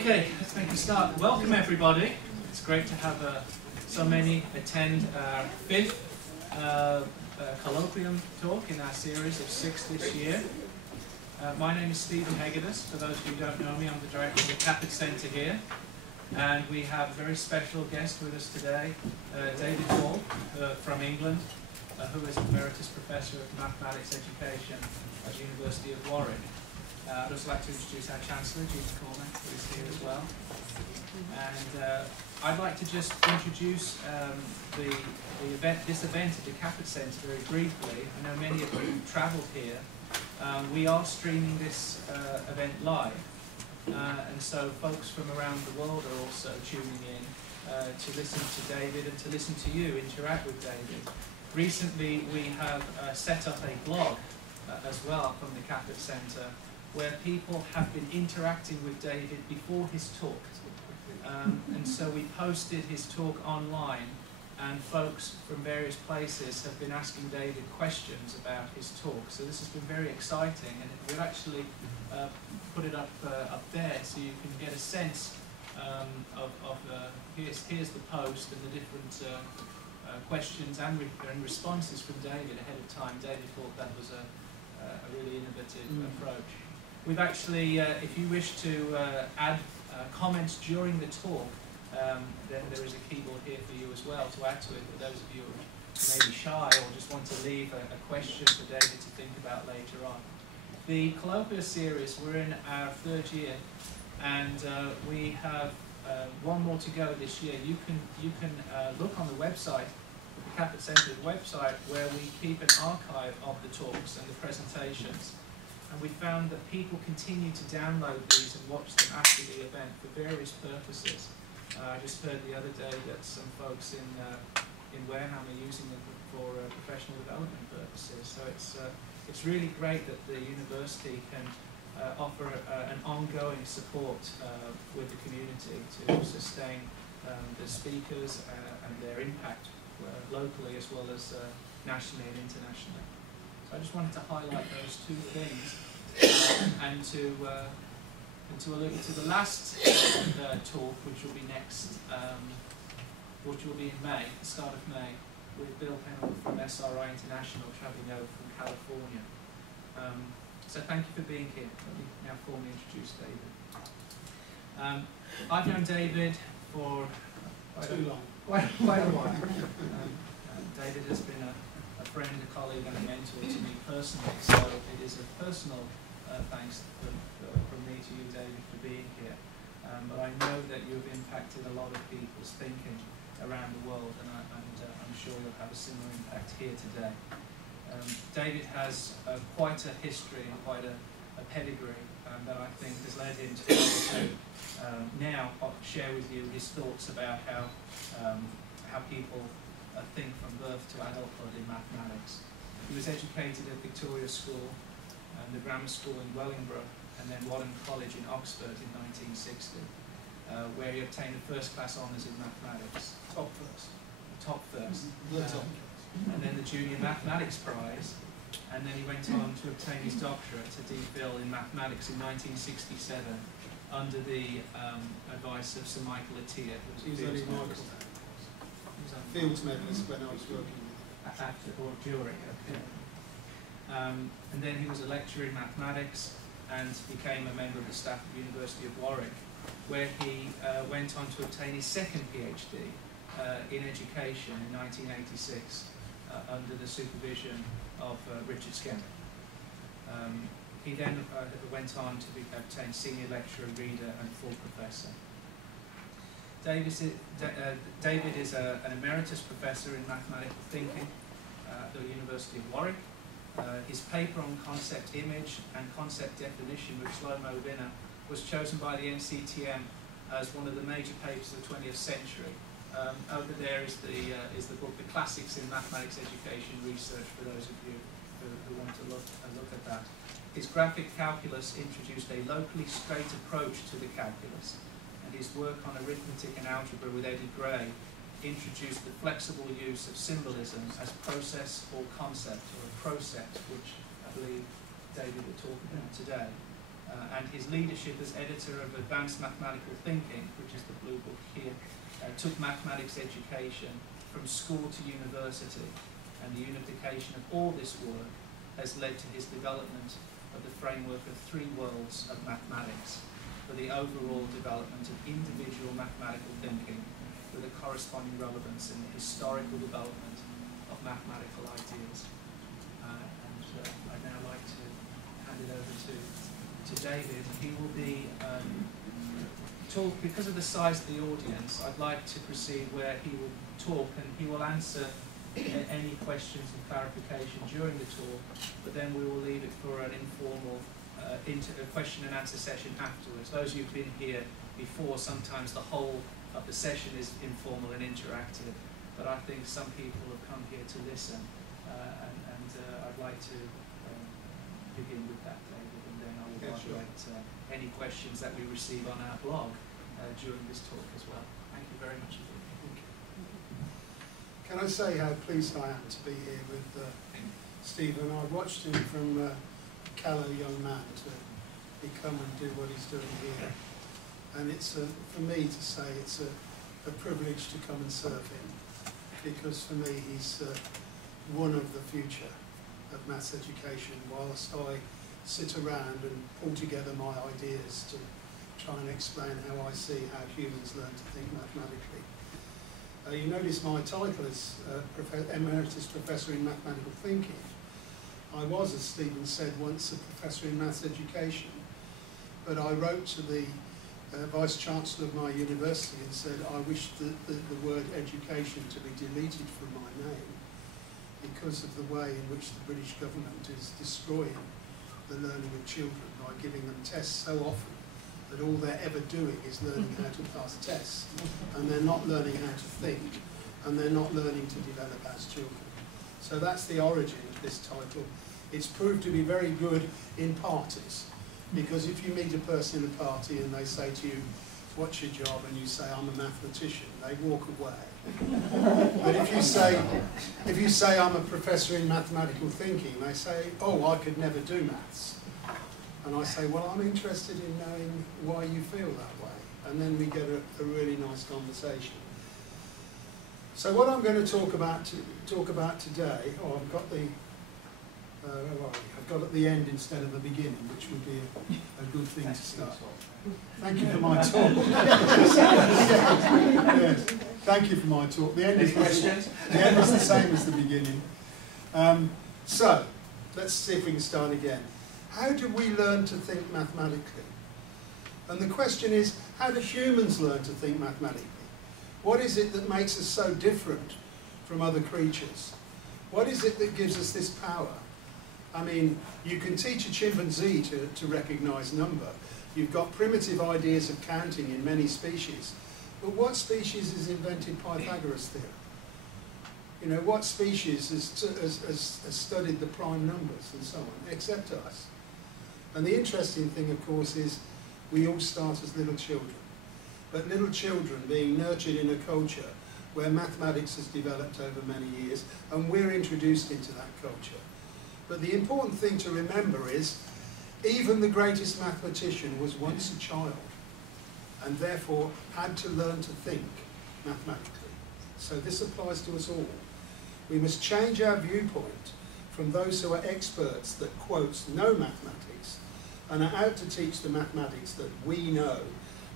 Okay, let's make a start. Welcome everybody. It's great to have so many attend our fifth Colloquium talk in our series of 6 this year. My name is Stephen Hegedus. For those of you who don't know me, I'm the director of the Kaput Centre here. And we have a very special guest with us today, David Hall from England, who is Emeritus Professor of Mathematics Education at the University of Warwick. I'd also like to introduce our Chancellor, Judy Cormack, who is here as well. And I'd like to just introduce this event at the Kaput Centre very briefly. I know many of you travelled here. We are streaming this event live, and so folks from around the world are also tuning in to listen to David and to listen to you interact with David. Recently we have set up a blog as well from the Kaput Centre, where people have been interacting with David before his talk. And so we posted his talk online, and folks from various places have been asking David questions about his talk. So this has been very exciting, and we've actually put it up there so you can get a sense here's the post and the different questions and responses from David ahead of time. David thought that was a really innovative approach. We've actually, if you wish to add comments during the talk, then there is a keyboard here for you as well to add to it. For those of you who may be shy or just want to leave a question for David to think about later on. The Colloquium series, we're in our 3rd year, and we have one more to go this year. You can look on the website, the Kaput Centre's website, where we keep an archive of the talks and the presentations. And we found that people continue to download these and watch them after the event for various purposes. I just heard the other day that some folks in Wareham are using them for professional development purposes. So it's really great that the university can offer an ongoing support with the community to sustain the speakers and their impact locally as well as nationally and internationally. I just wanted to highlight those two things, and to allude to the last talk, which will be next, which will be in May, the start of May, with Bill Pennell from SRI International travelling over from California. So thank you for being here. Let me now formally introduce David. I've known David for quite a while. David has been a friend, a colleague and a mentor to me personally, so it is a personal thanks from me to you, David, for being here. But I know that you have impacted a lot of people's thinking around the world, and I'm sure you'll have a similar impact here today. David has quite a history and quite a pedigree that I think has led him to be able to now share with you his thoughts about how people think from birth to adulthood in mathematics. He was educated at Victoria School and the Grammar School in Wellingborough, and then Wadham College in Oxford in 1960, where he obtained a first-class honours in mathematics. Top first. And then the Junior Mathematics Prize, and then he went on to obtain his doctorate at D.Phil in mathematics in 1967 under the advice of Sir Michael Atiyah, who was Fields medalist when I was working with him. After or during, okay. And then he was a lecturer in mathematics and became a member of the staff of the University of Warwick, where he went on to obtain his second PhD in education in 1986 under the supervision of Richard Skinner. He then went on to obtain senior lecturer, reader and full professor. David is an emeritus professor in mathematical thinking at the University of Warwick. His paper on concept image and concept definition with Shlomo Winner was chosen by the NCTM as one of the major papers of the 20th century. Over there is the book, The Classics in Mathematics Education Research, for those of you who want to look at that. His graphic calculus introduced a locally straight approach to the calculus, and his work on arithmetic and algebra with Eddie Gray introduced the flexible use of symbolism as process or concept, or a procept, which I believe David will talk about today. and his leadership as editor of Advanced Mathematical Thinking, which is the blue book here, took mathematics education from school to university, and the unification of all this work has led to his development of the framework of 3 worlds of mathematics for the overall development of individual mathematical thinking with a corresponding relevance in the historical development of mathematical ideas. I'd now like to hand it over to David. He will be because of the size of the audience, I'd like to proceed where he will talk and he will answer any questions and clarification during the talk, but then we will leave it for an informal question and answer session afterwards. Those who've been here before, sometimes the whole of the session is informal and interactive, but I think some people have come here to listen, and I'd like to begin with that, David, and then I will moderate any questions that we receive on our blog during this talk as well. Thank you very much. Can I say how pleased I am to be here with Stephen? I watched him from a callow young man to become and do what he's doing here. And it's, for me to say, it's a privilege to come and serve him, because for me he's one of the future of maths education, whilst I sit around and pull together my ideas to try and explain how I see how humans learn to think mathematically. You notice my title is Emeritus Professor in Mathematical Thinking. I was, as Stephen said, once a professor in maths education, but I wrote to the Vice Chancellor of my university and said I wish the word education to be deleted from my name because of the way in which the British government is destroying the learning of children by giving them tests so often that all they're ever doing is learning how to pass tests, and they're not learning how to think, and they're not learning to develop as children. So that's the origin of this title. It's proved to be very good in parties, because if you meet a person in a party and they say to you, what's your job, and you say, I'm a mathematician, they walk away. But if you say I'm a professor in mathematical thinking, they say, oh, I could never do maths. And I say, well, I'm interested in knowing why you feel that way. And then we get a really nice conversation. So what I'm going to talk about today, I've got it at the end instead of the beginning, which would be a good thing to start. Thank you for my talk. Yes. Thank you for my talk. The end is the same as the beginning. So let's see if we can start again. How do we learn to think mathematically? And the question is, how do humans learn to think mathematically? What is it that makes us so different from other creatures? What is it that gives us this power? I mean, you can teach a chimpanzee to recognise number. You've got primitive ideas of counting in many species. But what species has invented Pythagoras' theorem? You know, what species has studied the prime numbers and so on, except us? And the interesting thing, of course, is we all start as little children. But little children being nurtured in a culture where mathematics has developed over many years, and we're introduced into that culture. But the important thing to remember is, even the greatest mathematician was once a child, and therefore had to learn to think mathematically. So this applies to us all. We must change our viewpoint from those who are experts that, quotes, know mathematics, and are out to teach the mathematics that we know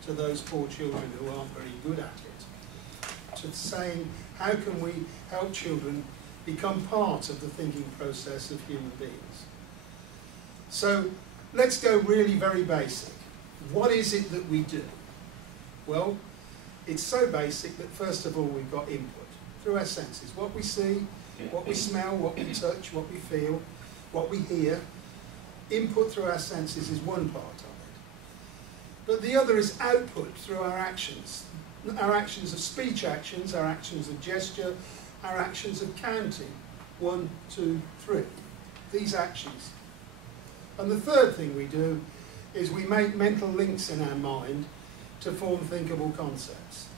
to those poor children who aren't very good at it, to saying, how can we help children become part of the thinking process of human beings? So let's go really very basic. What is it that we do? Well, it's so basic that first of all we've got input through our senses. What we see, what we smell, what we touch, what we feel, what we hear. Input through our senses is one part of it. But the other is output through our actions. Our actions of speech actions, our actions of gesture, our actions of counting. 1, 2, 3. These actions. And the third thing we do is we make mental links in our mind to form thinkable concepts.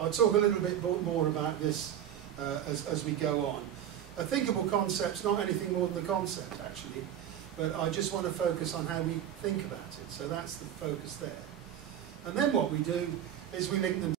I'll talk a little bit more about this as we go on. A thinkable concept's not anything more than the concept, actually. but I just want to focus on how we think about it. So that's the focus there. And then what we do is we link them